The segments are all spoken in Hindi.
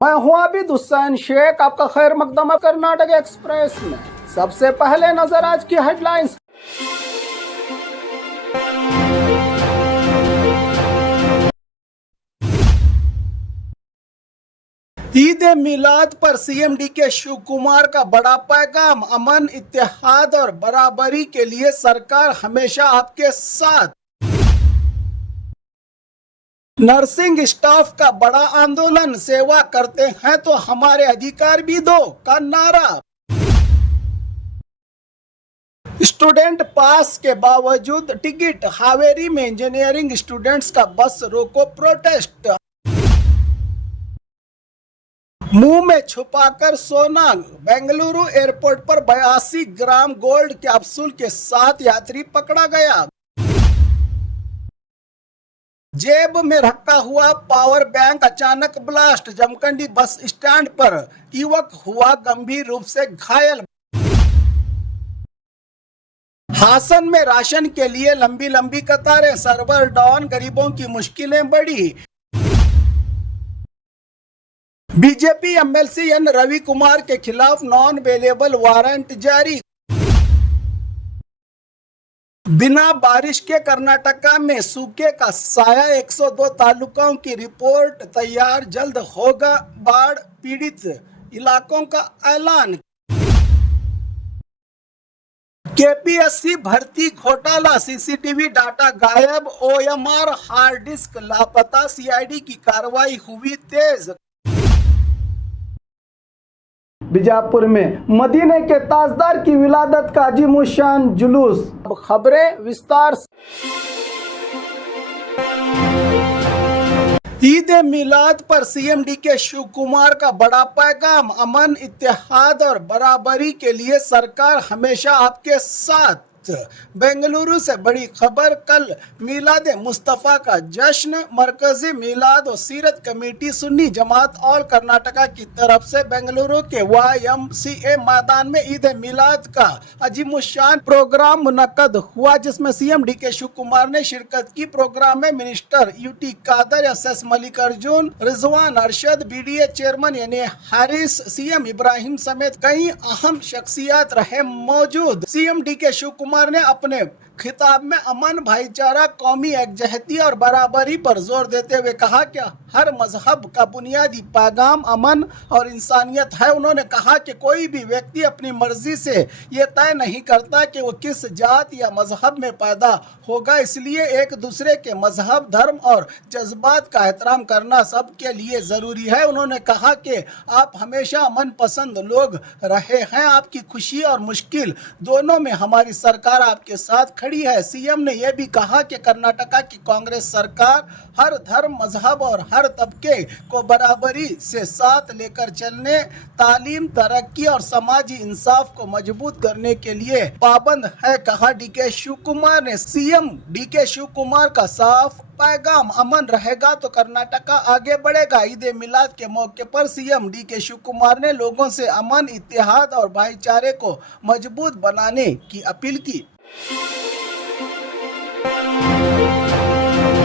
मैं हूं आबिद हुसैन शेख, आपका खैर मकदम है कर्नाटक एक्सप्रेस में। सबसे पहले नजर आज की हेडलाइंस। ईद ए मिलाद पर सीएम डीके शिव कुमार का बड़ा पैगाम, अमन, इत्तेहाद और बराबरी के लिए सरकार हमेशा आपके साथ। नर्सिंग स्टाफ का बड़ा आंदोलन, सेवा करते हैं तो हमारे अधिकार भी दो का नारा। स्टूडेंट पास के बावजूद टिकट, हावेरी में इंजीनियरिंग स्टूडेंट्स का बस रोको प्रोटेस्ट। मुंह में छुपाकर सोना, बेंगलुरु एयरपोर्ट पर 82 ग्राम गोल्ड कैप्सूल के साथ यात्री पकड़ा गया। जेब में रखा हुआ पावर बैंक अचानक ब्लास्ट, जमखंडी बस स्टैंड पर युवक हुआ गंभीर रूप से घायल। हासन में राशन के लिए लंबी लंबी कतारें, सर्वर डाउन, गरीबों की मुश्किलें बढ़ी। BJP MLC N Ravi Kumar के खिलाफ नॉन अवेलेबल वारंट जारी। बिना बारिश के कर्नाटका में सूखे का साया, 102 तालुकों की रिपोर्ट तैयार, जल्द होगा बाढ़ पीड़ित इलाकों का ऐलान। केपीएससी भर्ती घोटाला, सीसीटीवी डाटा गायब, ओएमआर हार्ड डिस्क लापता, सीआईडी की कार्रवाई हुई तेज। बीजापुर में मदीने के ताजदार की विलादत का अजीमुशान जुलूस। अब खबरें विस्तार से। ईद ए मिलाद पर सीएम डीके शिव कुमार का बड़ा पैगाम, अमन, इत्तेहाद और बराबरी के लिए सरकार हमेशा आपके साथ। बेंगलुरु से बड़ी खबर, कल मिलाद मुस्तफ़ा का जश्न। मरकजी मिलाद और सीरत कमेटी सुन्नी जमात ऑल कर्नाटका की तरफ से बेंगलुरु के YMCA मैदान में ईद मिलाद का अजीमुशान प्रोग्राम मुनक्कद हुआ, जिसमें सीएम डीके शिव कुमार ने शिरकत की। प्रोग्राम में minister UT Khader, SS Mallikarjun, Rizwan Arshad, BDA chairman यानी हारिस, सीएम इब्राहिम समेत कई अहम शख्सियत रहे मौजूद। सीएम डीके शिव कुमार ने अपने खिताब में अमन, भाईचारा, कौमी एकजहती और बराबरी पर जोर देते हुए कहा कि हर मजहब का बुनियादी पैगाम अमन और इंसानियत है। उन्होंने कहा कि कोई भी व्यक्ति अपनी मर्जी से ये तय नहीं करता कि वो किस जात या मजहब में पैदा होगा, इसलिए एक दूसरे के मजहब, धर्म और जज्बात का एहतराम करना सबके लिए ज़रूरी है। उन्होंने कहा कि आप हमेशा अमन पसंद लोग रहे हैं, आपकी खुशी और मुश्किल दोनों में हमारी सरकार आपके साथ खड़ी है। सीएम ने यह भी कहा कि कर्नाटका की कांग्रेस सरकार हर धर्म, मजहब और हर तबके को बराबरी से साथ लेकर चलने, तालीम, तरक्की और समाजी इंसाफ को मजबूत करने के लिए पाबंद है, कहा डीके शिव कुमार ने। सीएम डीके शिव कुमार का साफ पैगाम, अमन रहेगा तो कर्नाटका आगे बढ़ेगा। ईद ए मिलाद के मौके पर सीएम डीके शिव कुमार ने लोगों से अमन, इत्तेहाद और भाईचारे को मजबूत बनाने की अपील की।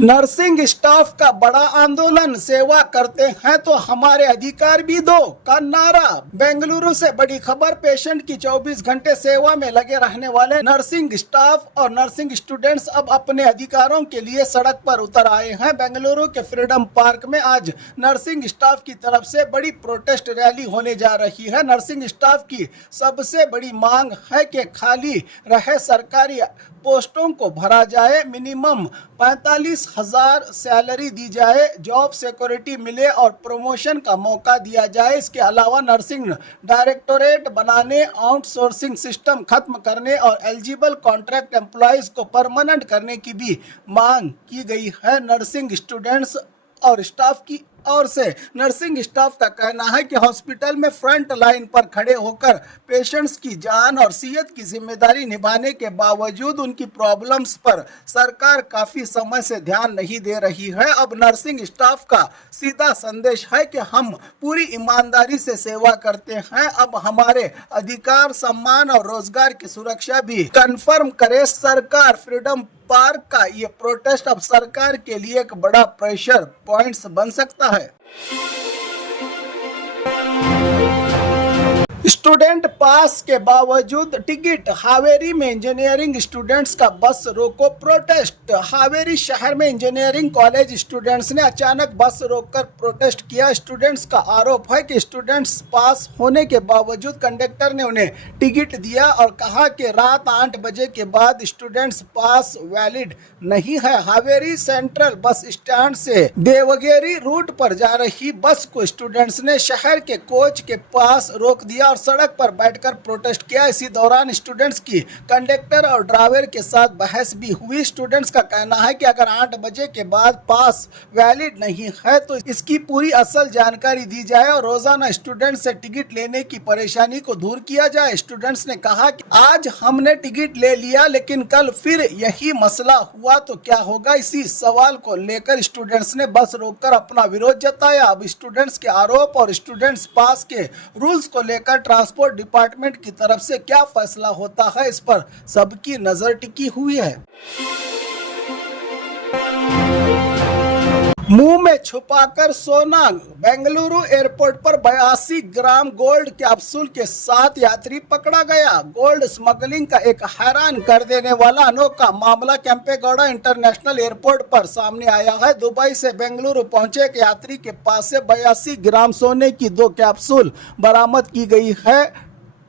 नर्सिंग स्टाफ का बड़ा आंदोलन, सेवा करते हैं तो हमारे अधिकार भी दो का नारा। बेंगलुरु से बड़ी खबर, पेशेंट की 24 घंटे सेवा में लगे रहने वाले नर्सिंग स्टाफ और नर्सिंग स्टूडेंट्स अब अपने अधिकारों के लिए सड़क पर उतर आए हैं। बेंगलुरु के फ्रीडम पार्क में आज नर्सिंग स्टाफ की तरफ से बड़ी प्रोटेस्ट रैली होने जा रही है। नर्सिंग स्टाफ की सबसे बड़ी मांग है कि खाली रहे सरकारी पोस्टों को भरा जाए, मिनिमम 45,000 सैलरी दी जाए, जॉब सिक्योरिटी मिले और प्रमोशन का मौका दिया जाए। इसके अलावा नर्सिंग डायरेक्टोरेट बनाने, आउटसोर्सिंग सिस्टम खत्म करने और एलिजिबल कॉन्ट्रैक्ट एम्प्लॉयज को परमानेंट करने की भी मांग की गई है। नर्सिंग स्टूडेंट्स और स्टाफ की ओर से नर्सिंग स्टाफ का कहना है कि हॉस्पिटल में फ्रंट लाइन पर खड़े होकर पेशेंट्स की जान और सेहत की जिम्मेदारी निभाने के बावजूद उनकी प्रॉब्लम्स पर सरकार काफ़ी समय से ध्यान नहीं दे रही है। अब नर्सिंग स्टाफ का सीधा संदेश है कि हम पूरी ईमानदारी से सेवा करते हैं, अब हमारे अधिकार, सम्मान और रोजगार की सुरक्षा भी कन्फर्म करे सरकार। फ्रीडम पार्क का ये प्रोटेस्ट अब सरकार के लिए एक बड़ा प्रेशर पॉइंट्स बन सकता है। स्टूडेंट पास के बावजूद टिकट। हावेरी में इंजीनियरिंग स्टूडेंट्स का बस रोको प्रोटेस्ट। हावेरी शहर में इंजीनियरिंग कॉलेज स्टूडेंट्स ने अचानक बस रोककर प्रोटेस्ट किया। स्टूडेंट्स का आरोप है कि स्टूडेंट्स पास होने के बावजूद कंडक्टर ने उन्हें टिकट दिया और कहा कि रात 8 बजे के बाद स्टूडेंट्स पास वैलिड नहीं है। हावेरी सेंट्रल बस स्टैंड से देवगिरी रूट पर जा रही बस को स्टूडेंट्स ने शहर के कोच के पास रोक दिया और सड़क पर बैठकर प्रोटेस्ट किया। इसी दौरान स्टूडेंट्स की कंडक्टर और ड्राइवर के साथ बहस भी हुई। स्टूडेंट्स का कहना है कि अगर 8 बजे के बाद पास वैलिड नहीं है तो इसकी पूरी असल जानकारी दी जाए और रोजाना स्टूडेंट से टिकट लेने की परेशानी को दूर किया जाए। स्टूडेंट्स ने कहा कि आज हमने टिकट ले लिया लेकिन कल फिर यही मसला हुआ तो क्या होगा। इसी सवाल को लेकर स्टूडेंट्स ने बस रोककर अपना विरोध जताया। अब स्टूडेंट्स के आरोप और स्टूडेंट्स पास के रूल्स को लेकर ट्रांसपोर्ट डिपार्टमेंट की तरफ से क्या फैसला होता है, इस पर सबकी नजर टिकी हुई है। मुंह में छुपाकर सोना। बेंगलुरु एयरपोर्ट पर 82 ग्राम गोल्ड कैप्सूल के साथ यात्री पकड़ा गया। गोल्ड स्मगलिंग का एक हैरान कर देने वाला अनोखा मामला केम्पेगौड़ा इंटरनेशनल एयरपोर्ट पर सामने आया है। दुबई से बेंगलुरु पहुंचे एक यात्री के पास से 82 ग्राम सोने की 2 कैप्सूल बरामद की गई है।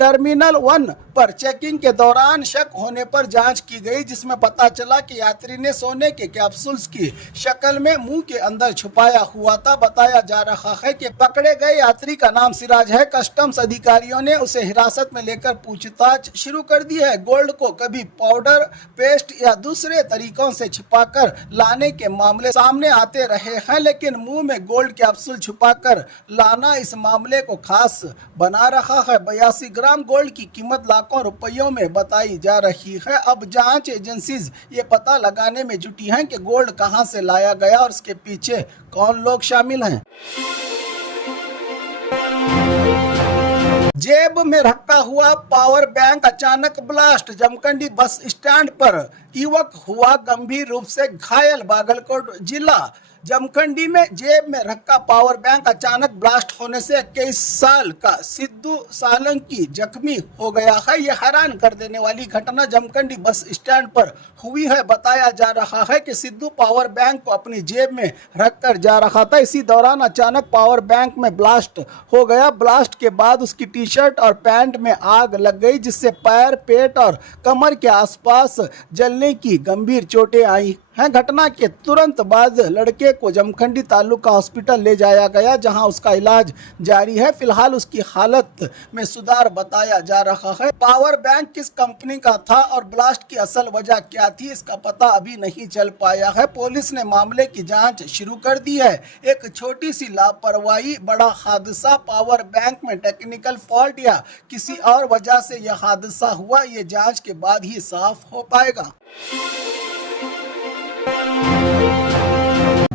टर्मिनल 1 पर चेकिंग के दौरान शक होने पर जांच की गई, जिसमें पता चला कि यात्री ने सोने के कैप्सूल्स की शक्ल में मुंह के अंदर छुपाया हुआ था। बताया जा रहा है कि पकड़े गए यात्री का नाम सिराज है। कस्टम्स अधिकारियों ने उसे हिरासत में लेकर पूछताछ शुरू कर दी है। गोल्ड को कभी पाउडर, पेस्ट या दूसरे तरीकों से छिपाकर लाने के मामले सामने आते रहे हैं, लेकिन मुंह में गोल्ड कैप्सूल छुपाकर लाना इस मामले को खास बना रहा है। 82 ग्राम गोल्ड की कीमत लाखों रुपयों में बताई जा रही है। अब जांच एजेंसीज ये पता लगाने में जुटी हैं कि गोल्ड कहां से लाया गया और इसके पीछे कौन लोग शामिल हैं। जेब में रखा हुआ पावर बैंक अचानक ब्लास्ट। जमखंडी बस स्टैंड पर युवक हुआ गंभीर रूप से घायल। बागलकोट जिला जमखंडी में जेब में रखा पावर बैंक अचानक ब्लास्ट होने से 21 साल का सिद्धू सालंकी जख्मी हो गया है। यह हैरान कर देने वाली घटना जमखंडी बस स्टैंड पर हुई है। बताया जा रहा है कि सिद्धू पावर बैंक को अपनी जेब में रखकर जा रहा था। इसी दौरान अचानक पावर बैंक में ब्लास्ट हो गया। ब्लास्ट के बाद उसकी टी शर्ट और पैंट में आग लग गई, जिससे पैर, पेट और कमर के आसपास जलने की गंभीर चोटें आई हैं। घटना के तुरंत बाद लड़के को जमखंडी तालुका हॉस्पिटल ले जाया गया, जहां उसका इलाज जारी है। फिलहाल उसकी हालत में सुधार बताया जा रहा है। पावर बैंक किस कंपनी का था और ब्लास्ट की असल वजह क्या थी, इसका पता अभी नहीं चल पाया है। पुलिस ने मामले की जांच शुरू कर दी है। एक छोटी सी लापरवाही, बड़ा हादसा। पावर बैंक में टेक्निकल फॉल्ट या किसी और वजह से यह हादसा हुआ, ये जांच के बाद ही साफ हो पाएगा।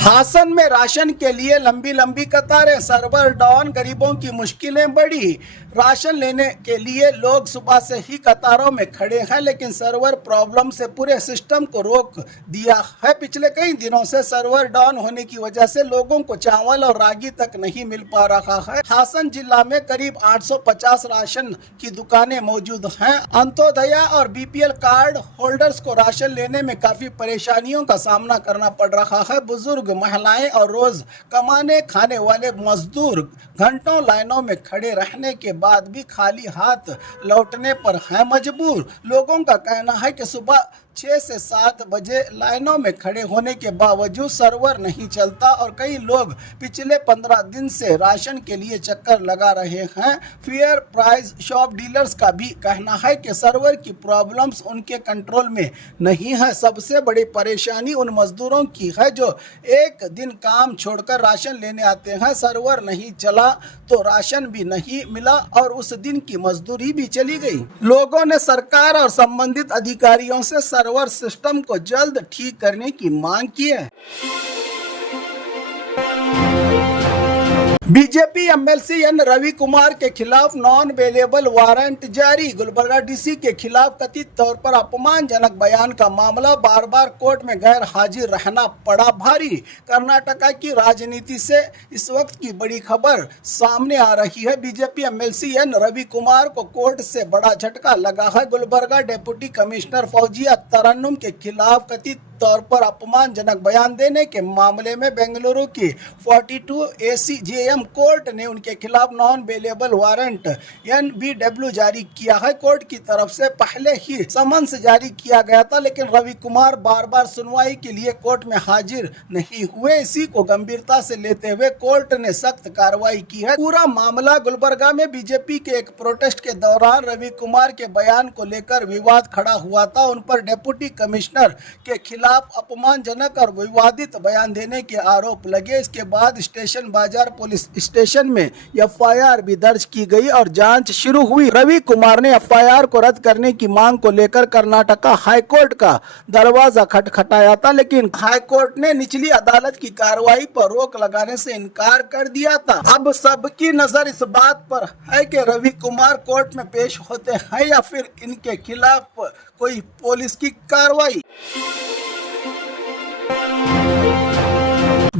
हासन में राशन के लिए लंबी लंबी कतारें। सर्वर डाउन, गरीबों की मुश्किलें बढ़ी। राशन लेने के लिए लोग सुबह से ही कतारों में खड़े हैं, लेकिन सर्वर प्रॉब्लम से पूरे सिस्टम को रोक दिया है। पिछले कई दिनों से सर्वर डाउन होने की वजह से लोगों को चावल और रागी तक नहीं मिल पा रहा है। हासन जिला में करीब 850 राशन की दुकानें मौजूद हैं। अंत्योदया और बीपीएल कार्ड होल्डर्स को राशन लेने में काफी परेशानियों का सामना करना पड़ रहा है। बुजुर्ग, महिलाएं और रोज कमाने खाने वाले मजदूर घंटों लाइनों में खड़े रहने के बाद भी खाली हाथ लौटने पर हैं मजबूर। लोगों का कहना है कि सुबह 6 से 7 बजे लाइनों में खड़े होने के बावजूद सर्वर नहीं चलता और कई लोग पिछले 15 दिन से राशन के लिए चक्कर लगा रहे हैं। फेयर प्राइस शॉप डीलर्स का भी कहना है कि सर्वर की प्रॉब्लम्स उनके कंट्रोल में नहीं है। सबसे बड़ी परेशानी उन मजदूरों की है जो एक दिन काम छोड़कर राशन लेने आते हैं। सर्वर नहीं चला तो राशन भी नहीं मिला और उस दिन की मजदूरी भी चली गई। लोगों ने सरकार और संबंधित अधिकारियों से सर्वर सिस्टम को जल्द ठीक करने की मांग की है। BJP MLC N Ravi Kumar के खिलाफ नॉन अवेलेबल वारंट जारी। गुलबर्गा डीसी के खिलाफ कथित तौर पर अपमानजनक बयान का मामला, बार बार कोर्ट में गैर हाजिर रहना पड़ा भारी। कर्नाटका की राजनीति से इस वक्त की बड़ी खबर सामने आ रही है। BJP MLC N Ravi Kumar को कोर्ट से बड़ा झटका लगा है। गुलबर्गा डिप्टी कमिश्नर फौजिया तरन्नुम के खिलाफ कथित तौर पर अपमानजनक बयान देने के मामले में बेंगलुरु की 42 ACJM कोर्ट ने उनके खिलाफ नॉन अवेलेबल वारंट NBW जारी किया है। कोर्ट की तरफ से पहले ही समन्स जारी किया गया था, लेकिन रवि कुमार बार बार सुनवाई के लिए कोर्ट में हाजिर नहीं हुए। इसी को गंभीरता से लेते हुए कोर्ट ने सख्त कार्रवाई की है। पूरा मामला गुलबर्गा में बीजेपी के एक प्रोटेस्ट के दौरान रवि कुमार के बयान को लेकर विवाद खड़ा हुआ था। उन पर डिप्टी कमिश्नर के खिलाफ अपमानजनक और विवादित बयान देने के आरोप लगे। इसके बाद स्टेशन बाजार पुलिस स्टेशन में FIR भी दर्ज की गई और जांच शुरू हुई। रवि कुमार ने FIR को रद्द करने की मांग को लेकर कर्नाटका हाईकोर्ट का दरवाजा खटखटाया था, लेकिन हाईकोर्ट ने निचली अदालत की कार्रवाई पर रोक लगाने से इनकार कर दिया था। अब सबकी नजर इस बात पर है कि रवि कुमार कोर्ट में पेश होते हैं या फिर इनके खिलाफ कोई पुलिस की कार्रवाई।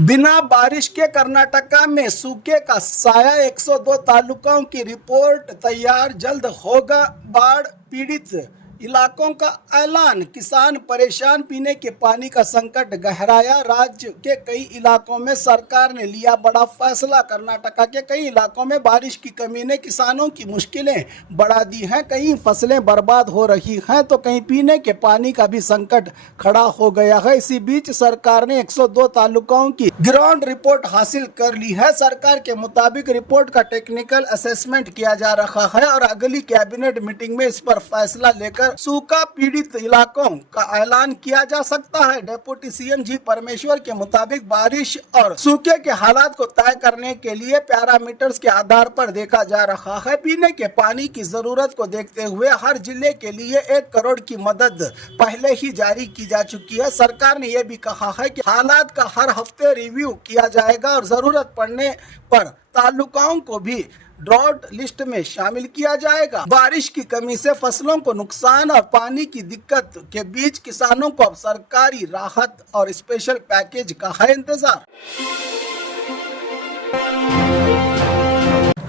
बिना बारिश के कर्नाटका में सूखे का साया, 102 तालुकों की रिपोर्ट तैयार, जल्द होगा बाढ़ पीड़ित इलाकों का ऐलान। किसान परेशान, पीने के पानी का संकट गहराया। राज्य के कई इलाकों में सरकार ने लिया बड़ा फैसला। कर्नाटका के कई इलाकों में बारिश की कमी ने किसानों की मुश्किलें बढ़ा दी हैं। कई फसलें बर्बाद हो रही हैं तो कहीं पीने के पानी का भी संकट खड़ा हो गया है। इसी बीच सरकार ने 102 तालुकों की ग्राउंड रिपोर्ट हासिल कर ली है। सरकार के मुताबिक रिपोर्ट का टेक्निकल असेसमेंट किया जा रहा है और अगली कैबिनेट मीटिंग में इस पर फैसला लेकर सूखा पीड़ित इलाकों का ऐलान किया जा सकता है। डिप्टी CM जी परमेश्वर के मुताबिक बारिश और सूखे के हालात को तय करने के लिए पैरामीटर्स के आधार पर देखा जा रहा है। पीने के पानी की जरूरत को देखते हुए हर जिले के लिए 1 करोड़ की मदद पहले ही जारी की जा चुकी है। सरकार ने यह भी कहा है कि हालात का हर हफ्ते रिव्यू किया जाएगा और जरूरत पड़ने पर तालुकाओं को भी ड्रॉट लिस्ट में शामिल किया जाएगा। बारिश की कमी से फसलों को नुकसान और पानी की दिक्कत के बीच किसानों को अब सरकारी राहत और स्पेशल पैकेज का है इंतजार।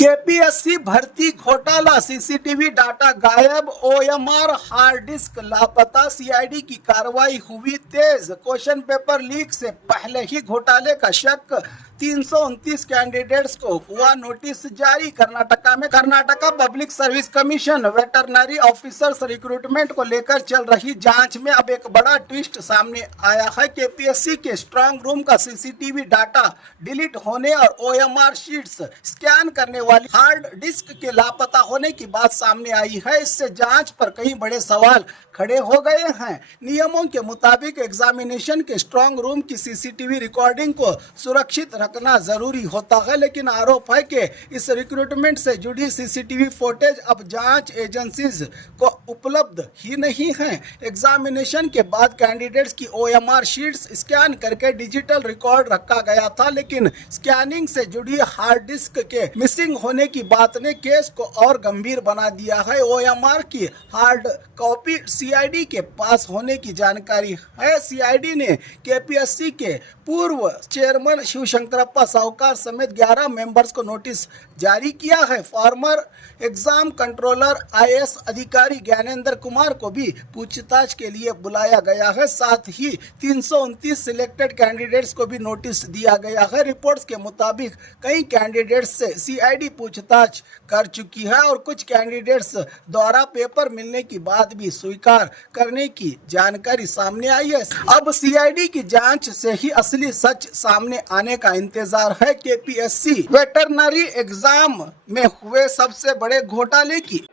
KPSC भर्ती घोटाला, CCTV डाटा गायब, OMR हार्ड डिस्क लापता, CID की कार्रवाई हुई तेज। क्वेश्चन पेपर लीक से पहले ही घोटाले का शक, 329 कैंडिडेट्स को हुआ नोटिस जारी। Karnataka public service commission veterinary officers recruitment को लेकर चल रही जांच में अब एक बड़ा ट्विस्ट सामने आया है। KPSC के स्ट्रांग रूम का CCTV डाटा डिलीट होने और OMR शीट्स स्कैन करने वाली हार्ड डिस्क के लापता होने की बात सामने आई है। इससे जांच पर कई बड़े सवाल खड़े हो गए हैं। नियमों के मुताबिक एग्जामिनेशन के स्ट्रांग रूम की CCTV रिकॉर्डिंग को सुरक्षित रखना जरूरी होता है, लेकिन आरोप है कि इस रिक्रूटमेंट से जुड़ी CCTV फुटेज अब जांच एजेंसीज को उपलब्ध ही नहीं है। एग्जामिनेशन के बाद कैंडिडेट्स की OMR शीट्स स्कैन करके डिजिटल रिकॉर्ड रखा गया था, लेकिन स्कैनिंग से जुड़ी हार्ड डिस्क के मिसिंग होने की बात ने केस को और गंभीर बना दिया है। OMR की हार्ड कॉपी CID के पास होने की जानकारी है। CID ने KPSC के पूर्व चेयरमैन शिवशंकरप्पा साहूकार समेत 11 मेंबर्स को नोटिस जारी किया है। फॉर्मर एग्जाम कंट्रोलर IAS अधिकारी ज्ञानेंद्र कुमार को भी पूछताछ के लिए बुलाया गया है। साथ ही 329 सिलेक्टेड कैंडिडेट्स को भी नोटिस दिया गया है। रिपोर्ट्स के मुताबिक कई कैंडिडेट्स से CID पूछताछ कर चुकी है और कुछ कैंडिडेट्स द्वारा पेपर मिलने की बात भी स्वीकार करने की जानकारी सामने आई है। अब CID की जांच से ही असली सच सामने आने का इंतजार है। KPSC वेटरनरी एग्जाम में हुए सबसे बड़े घोटाले की।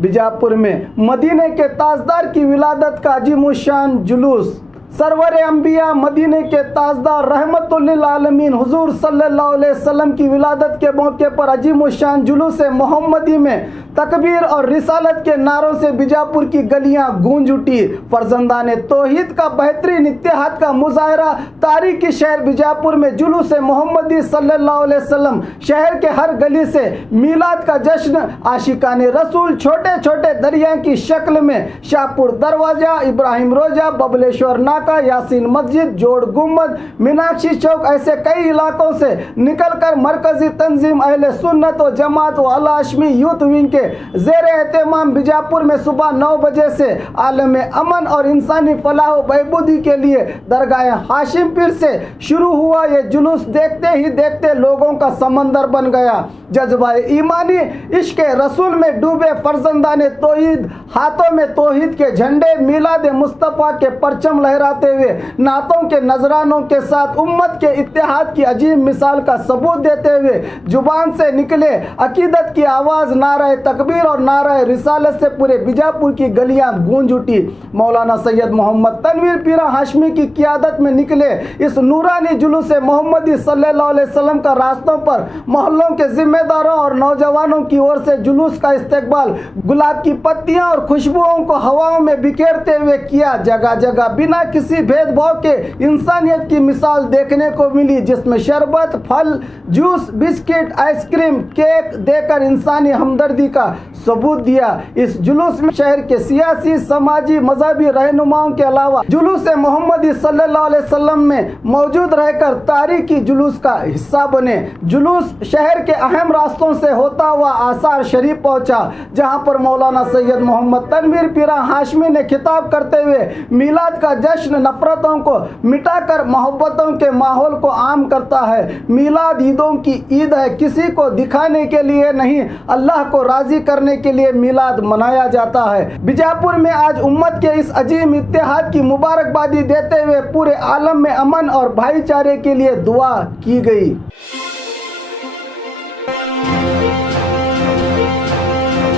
बीजापुर में मदीने के ताजदार की विलादत का अजीमुशान जुलूस, सरवर अंबिया मदीने के ताजदार रहमतुल्लिल आलमीन हुजूर सल्लल्लाहु अलैहि वसल्लम की विलादत के मौके पर अजीम शान जुलूस मोहम्मदी में तकबीर और रिसालत के नारों से बीजापुर की गलियां गूंज उठी। फर्जंदाने तौहीद का बेहतरीन इत्तेहाद का मुजाहरा तारीखी शहर बीजापुर में जुलूस मोहम्मदी सल्लल्लाहु अलैहि वसल्लम। शहर के हर गली से मीलाद का जश्न आशिकाने रसूल छोटे छोटे दरिया की शक्ल में शाहपुर दरवाजा, इब्राहिम रोजा, बबलेश्वर नाका, यासीन मस्जिद, जोड़ गुम्बद, मीनाक्षी चौक ऐसे कई इलाकों से निकलकर मरकजी तंजीम अहले सुन्नत व जमात व अल हाशमी यूथ विंग के ज़ेर एहतमाम बीजापुर में सुबह 9 बजे से आलम अमन और इंसानी फलाह व बहबूदी के लिए दरगाह हाशिम पीर से शुरू हुआ ये जुलूस देखते ही देखते लोगों का समंदर बन गया। जज्बा ईमानी इश्क रसूल में डूबे फर्जंदाने तौहीद हाथों में तौहीद के झंडे मिलाद मुस्तफ़ा के परचम लहराते हुए नातों के नजरानों के साथ उम्मत के इत्तेहाद की अजीब मिसाल का सबूत देते हुए जुबान से निकले अकीदत की आवाज़ नारा तकबीर और नारा रिसालत से पूरे बीजापुर की गलियां गूंज उठी। मौलाना सैयद मोहम्मद तनवीर पीरा हाशमी की क़ियादत में निकले इस नूरानी जुलूस मोहम्मदी सल्लल्लाहु अलैहि वसल्लम का रास्तों पर मोहल्लों के जिम्मेदारों और नौजवानों की ओर से जुलूस का इस्तकबाल गुलाब की पत्तियां और खुशबुओं को हवाओं में बिखेरते हुए किया। जगह जगह बिना किसी भेदभाव के इंसानियत की मिसाल देखने को मिली, जिसमें शरबत, फल, जूस, बिस्किट, आइसक्रीम, केक देकर इंसानी हमदर्दी का सबूत दिया। इस जुलूस में शहर के सियासी, समाजी, मजहबी रहनुमाओं के अलावा जुलूस मोहम्मदी सल्लल्लाहु अलैहि वसल्लम में मौजूद रहकर तारीखी जुलूस का हिस्सा बने। जुलूस शहर के अहम रास्तों से होता हुआ आसार शरीफ पहुंचा, जहां पर मौलाना सैयद मोहम्मद तनवीर पीरा हाशमी ने खिताब करते हुए मिलाद का जश्न नफरतों को मिटाकर मोहब्बतों के माहौल को आम करता है। मिलाद ईदों की ईद है, किसी को दिखाने के लिए नहीं, अल्लाह को राजी करने के लिए मिलाद मनाया जाता है। बीजापुर में आज उम्मत के इस अजीम इत्तेहाद की मुबारकबादी देते हुए पूरे आलम में अमन और भाईचारे के लिए दुआ की गई।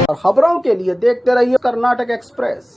और खबरों के लिए देखते रहिए कर्नाटक एक्सप्रेस।